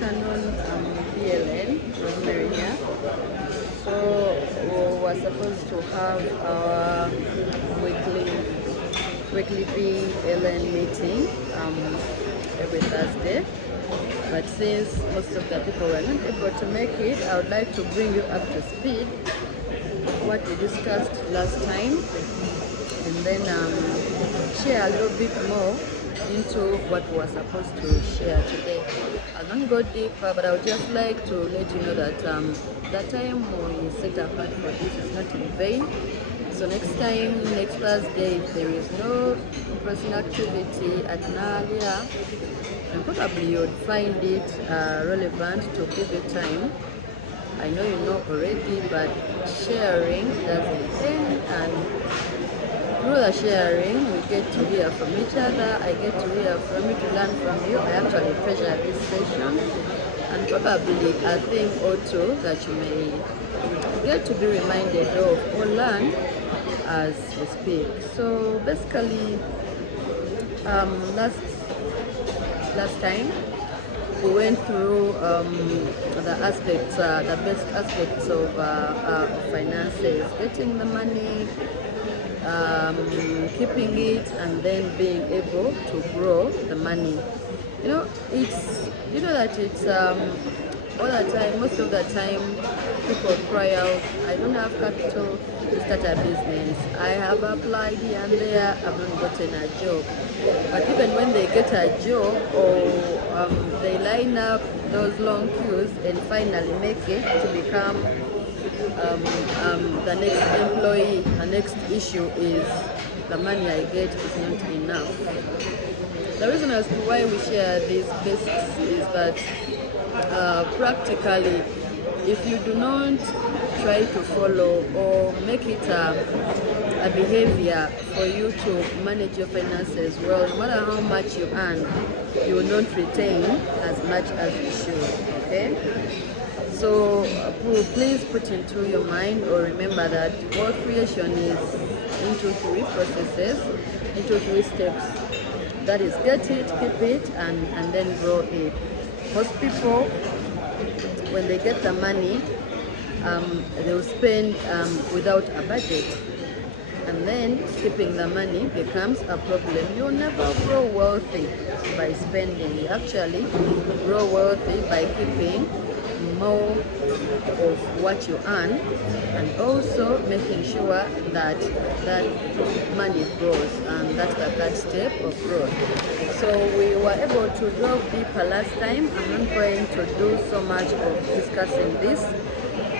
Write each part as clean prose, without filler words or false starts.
afternoon, BLN, Rosemary here. So we were supposed to have our weekly BLN meeting every Thursday. But since most of the people were not able to make it, I would like to bring you up to speed what we discussed last time, and then share a little bit more into what we were supposed to share today. I won't go deeper, but I would just like to let you know that the time we set apart for this is not in vain. So next time, next Thursday, if there is no pressing activity at Nalia, and probably you would find it relevant to give it time. I know you know already, but sharing doesn't end, and through the sharing, we get to hear from each other. I get to hear from you, to learn from you. I actually treasure this session, and probably a thing or two that you may get to be reminded of or learn as we speak. So basically, last time we went through the aspects, the best aspects of finances, getting the money, keeping it, and then being able to grow the money. You know, that it's all the time, most of the time, people cry out, I don't have capital to start a business. I have applied here and there, I've not gotten a job. But even when they get a job, or they line up those long queues and finally make it to become the next employee, the next issue is the money I get is not enough. The reason as to why we share these basics is that practically, if you do not try to follow or make it a behavior for you to manage your finances well, no matter how much you earn, you will not retain as much as you should. Okay? So please put into your mind, or remember that wealth creation is into three processes, into three steps. That is, get it, keep it, and then grow it. Most people, when they get the money, they'll spend without a budget. And then keeping the money becomes a problem. You'll never grow wealthy by spending. You actually grow wealthy by keeping more of what you earn, and also making sure that that money grows, and that's the third step of growth. So we were able to delve deeper last time. I'm not going to do so much of discussing this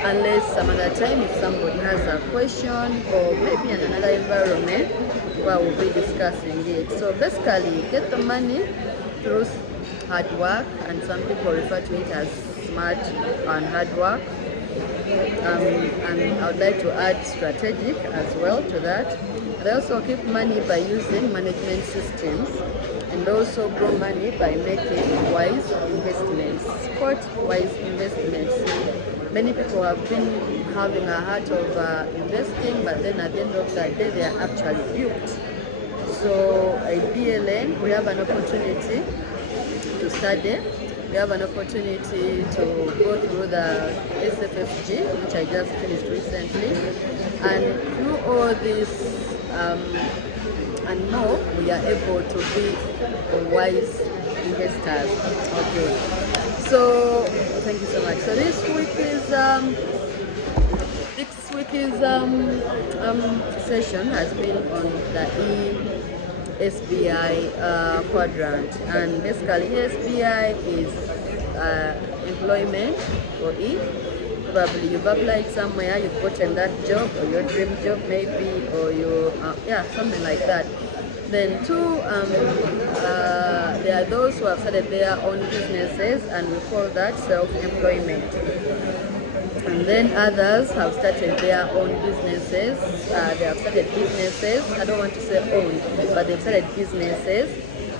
unless some other time, if somebody has a question, or maybe in another environment where we'll be discussing it. So basically, get the money through hard work, and some people refer to it as smart and hard work. And I would like to add strategic as well to that. They also keep money by using management systems, and also grow money by making wise investments, sport wise investments. Many people have been having a heart of investing, but then at the end of the day, they are actually duped. So at BLN, we have an opportunity to study. We have an opportunity to go through the SFFG, which I just finished recently. And through all this and more, we are able to be wise investors. Okay. So thank you so much. So this week's session has been on the SBI quadrant, and basically SBI is employment for E. Probably you've applied somewhere, you've gotten that job, or your dream job maybe, or you something like that. Then two, there are those who have started their own businesses, and we call that self-employment. And then others have started their own businesses. They have started businesses, I don't want to say own, but they've started businesses.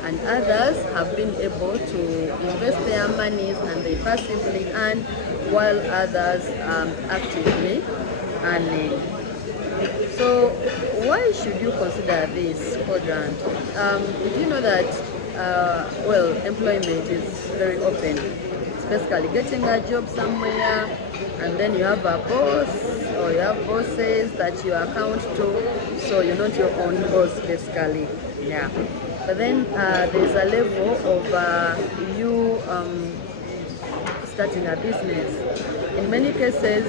And others have been able to invest their monies, and they passively earn, while others actively earning. So why should you consider this quadrant? Did you know that employment is very open? It's basically getting a job somewhere, and then you have a boss or you have bosses that you account to, so you're not your own boss basically. Yeah. But then there's a level of you starting a business. In many cases,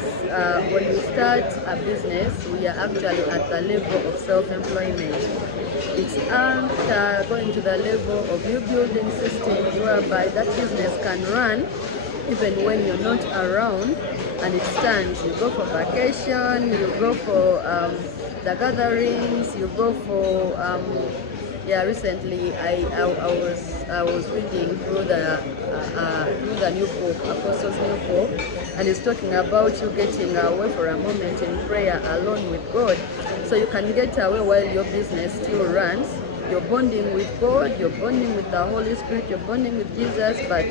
when we start a business, we are actually at the level of self-employment. It's going to the level of you building systems whereby that business can run even when you're not around, and it stands. You go for vacation, you go for the gatherings, you go for recently I was reading through the new book, Apostles' New Book, and it's talking about you getting away for a moment in prayer alone with God, so you can get away while your business still runs. You're bonding with God, you're bonding with the Holy Spirit, you're bonding with Jesus, but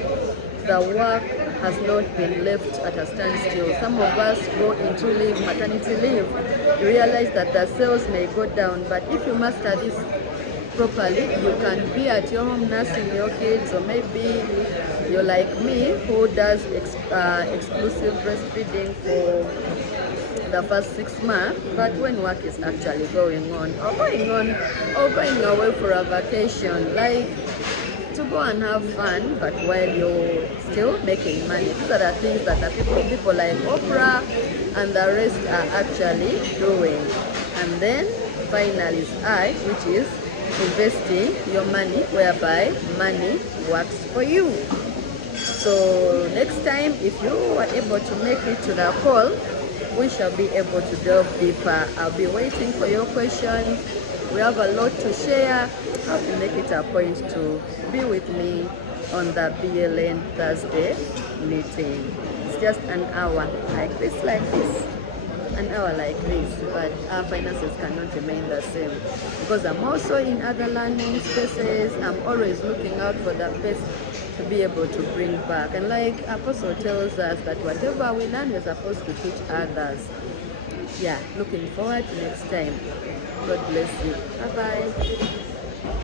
the work has not been left at a standstill. Some of us go into leave, maternity leave. You realize that the sales may go down, but if you master this properly, you can be at your home nursing your kids, or maybe you're like me who does exclusive breastfeeding for the first 6 months, but when work is actually going on or going away for a vacation, like to go and have fun, but while you're still making money. These are the things that the people like Oprah and the rest are actually doing. And then finally is I, which is investing your money whereby money works for you. So next time, if you are able to make it to the call, we shall be able to delve deeper. I'll be waiting for your questions. We have a lot to share. Have to make it a point to be with me on the BLN Thursday meeting. It's just an hour like this, an hour like this, but our finances cannot remain the same, because I'm also in other learning spaces. I'm always looking out for the best to be able to bring back. And like Apostle tells us that whatever we learn, we're supposed to teach others. Yeah, looking forward to next time. God bless you. Bye-bye.